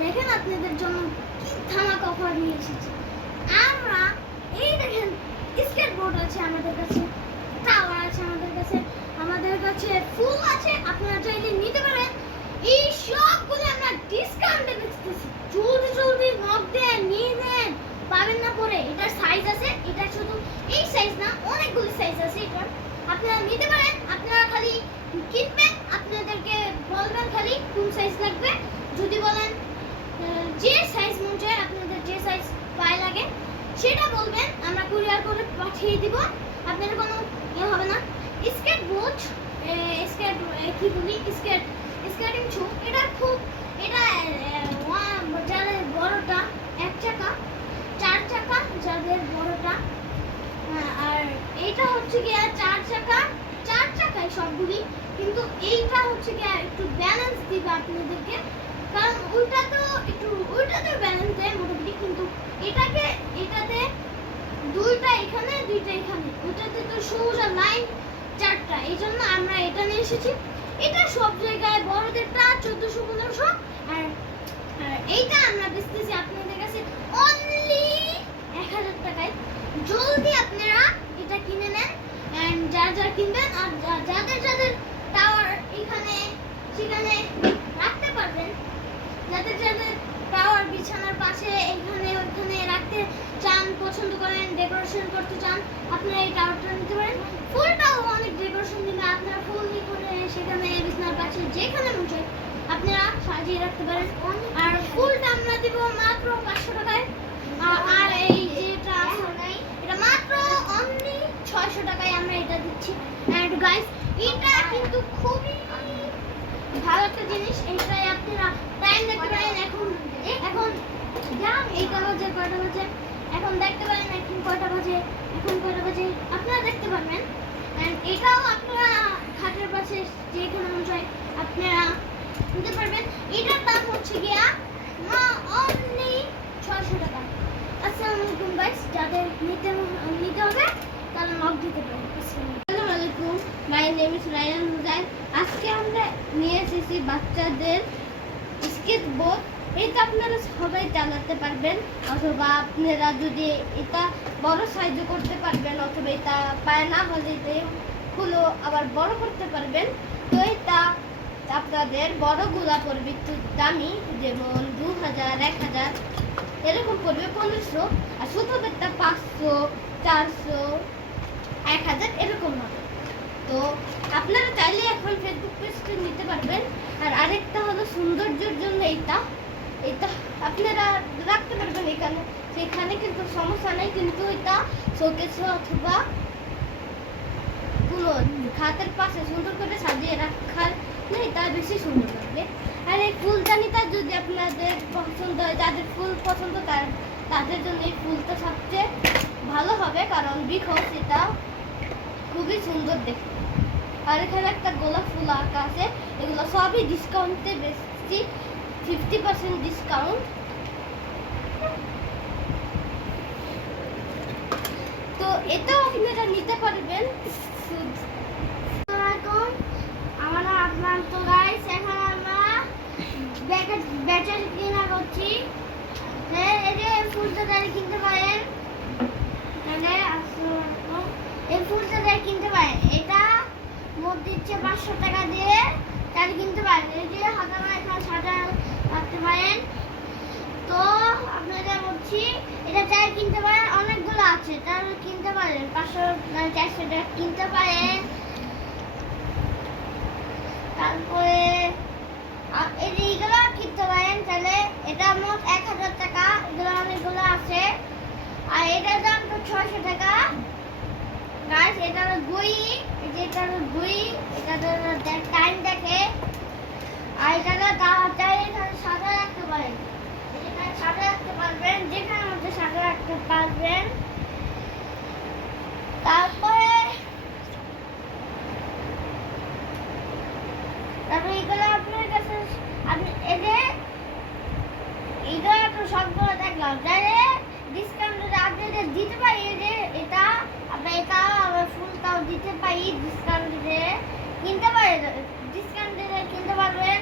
দেখেন আপনাদের জন্য কি ধামাকা অফার নিয়ে এসেছি আমরা। এই দেখেন স্কেটবোর্ড আছে আমাদের কাছে, টাওয়ার আছে আমাদের কাছে ফুল আছে, আপনারা চাইলে নিতে পারেন। এই সবগুলো আমরা ডিসকাউন্টে বেচতেছি, জলদি জলদি নক দেন, নিয়ে নেন, পাবেন না পরে। এটার সাইজ আছে, এটা শুধু এই সাইজ না, অনেকগুলো সাইজ আছে এটা, আপনারা নিতে পারেন। আপনারা খালি কিনবেন, আপনাদেরকে বলবেন খালি কোন সাইজ লাগবে, যদি বলেন যে সাইজ মন চায়, আপনাদের যে সাইজ পায় লাগে সেটা বলবেন, আমরা কুরিয়ার করে পাঠিয়ে দিব, আপনাদের কোনো হবে না। স্কেটবোর্ড, কি বলি, স্কেটিং শু, এটা খুব, এটা যাদের বড়টা 1 চাকা, 4 চাকা যাদের বড়টা, আর এইটা হচ্ছে গিয়ে 4 চাকায় সবগুলি, কিন্তু এইটা হচ্ছে গিয়ে একটু ব্যালেন্স দিবে আপনাদেরকে, কারণ ওইটাতে ব্যালেন্স দেয় মোটামুটি, কিন্তু এটাতে দুইটা এখানে দুইটা এখানে, ওইটাতে তো সোজা লাইন 4টা, এই জন্য আমরা এটা নিয়ে এসেছি। এটা সব জায়গায় বড়দেরটা 1400-1500, আর এইটা আমরা বেচতেছি আপনাদের কাছে অনলি 1000 টাকায়। জলদি আপনারা এটা কিনে নেন, এন্ড যারা কিনবেন আর যাদের টাওয়ার এখানে সেখানে রাখতে পারবেন, যাদের টাওয়ার বিছানার পাশে এখানে ওখানে রাখতে চান, পছন্দ করেন, ডেকোরেশন করতে চান, আপনারা এই টাওয়ারটা নিতে পারেন। ফুলটাও অনেক ডেকোরেশন দিলে আপনারা ফুল দিয়ে করে সেখানে বিছানার পাশে যেখানে মন চায় আপনারা সাজিয়ে রাখতে পারেন। আর ফুলটা আমরা দিব মাত্র 500 টাকায়, আর এই যেটা এটা মাত্র অনলি 600 টাকায় আমরা এটা দিচ্ছি। এন্ড গাইস, এটা কিন্তু খুবই ভালো একটা জিনিস, এইটাই আপনারা টাইম দেখতে পারেন। এখন এইটা বাজে কয়টা বাজে, এখন দেখতে পারেন এখন কয়টা বাজে আপনারা দেখতে পারবেন। এন্ড এটাও আপনারা খাটের পাশে যেখানে মন চায় আপনারা নিতে পারবেন। এটার দাম হচ্ছে গিয়া অনলি 600 টাকা। আসসালামু আলাইকুম গাইস, যাদের নিতে হবে তারা নক দিতে পারেন। আসসালামু আলাইকুম, my name is Rayan Hussain. আজকে আমরা নিয়ে এসেছি বাচ্চাদের স্কেটবোর্ড। এটা আপনারা সবাই চালাতে পারবেন, অথবা আপনারা যদি এটা বড় সাইজও করতে পারবেন, অথবা এটা পায় না হলে খুলো আবার বড় করতে পারবেন। তো এটা আপনাদের বড়গুলা পড়বে একটু দামি, যেমন 2000, 1000 এরকম পড়বে 1500, আর ছোটদেরটা 500, 400, 1000 এরকম হবে। তো আপনারা চাইলে এখন ফেসবুক পেজটা নিতে পারবেন। আর আরেকটা হলো সৌন্দর্যের জন্য, এটা আপনারা রাখতে পারবেন এখানে সেখানে, কিন্তু সমস্যা নেই, কিন্তু এটা শোকেসে অথবা কোনো খাতের পাশে সুন্দর করে সাজিয়ে রাখার নেই, তা বেশি সুন্দর লাগবে। আর এই ফুলদানিটা যদি আপনাদের পছন্দ হয়, যাদের ফুল পছন্দ তাদের জন্য এই ফুলটা সবচেয়ে ভালো হবে, কারণ বিকজ এটা খুবই সুন্দর দেখতে। আর এখানে একটা গোলাপ ফুল আঁকা আছে, এগুলো সবই ডিসকাউন্টে বেশি, 50% ডিসকাউন্ট। তো এটাও আপনারা নিতে পারবেন। আপনার তো গাইস, এখন আমরা ব্যাটারি কিনা করছি, এই যে ফুলটা কিনতে পারেন, এই ফুলটা কিনতে পারেন, এটা মোট দিচ্ছে 500 টাকা দিয়ে, তাহলে কিনতে পারেন। এই যে হাতামা এখানে সাজা রাখতে পারেন। তো আপনাদের বলছি, এটা চাই কিনতে পারেন, অনেকগুলো আছে, তাহলে কিনতে পারেন, 500 400 টাকা কিনতে পারেন। তারপরে এইগুলো কিনতে পারেন, তাহলে এটা মোট 1000 টাকা, এগুলো অনেকগুলো আছে। আর এটার দাম তো 600 টাকা গাইস। এটা হলো গুই, এটা হলো গুই, এটা হলো টাইম দেখে। আর এটা হলো চাইলে এখানে সাজা রাখতে পারেন, এখানে সাজা রাখতে পারবেন, যেখানে মধ্যে সাজা রাখতে পারবেন। তারপরে এগুলো আপনার কাছে, আপনি এইগুলো তো সবগুলো দেখলাম, যারা ডিসকাউন্ট আপনাদের দিতে পারি, যে এটা আমরা এটাও আমরা ফুলটাও দিতে পারি ডিসকাউন্ট দিয়ে কিনতে পারেন, ডিসকাউন্ট দিয়ে কিনতে পারবেন।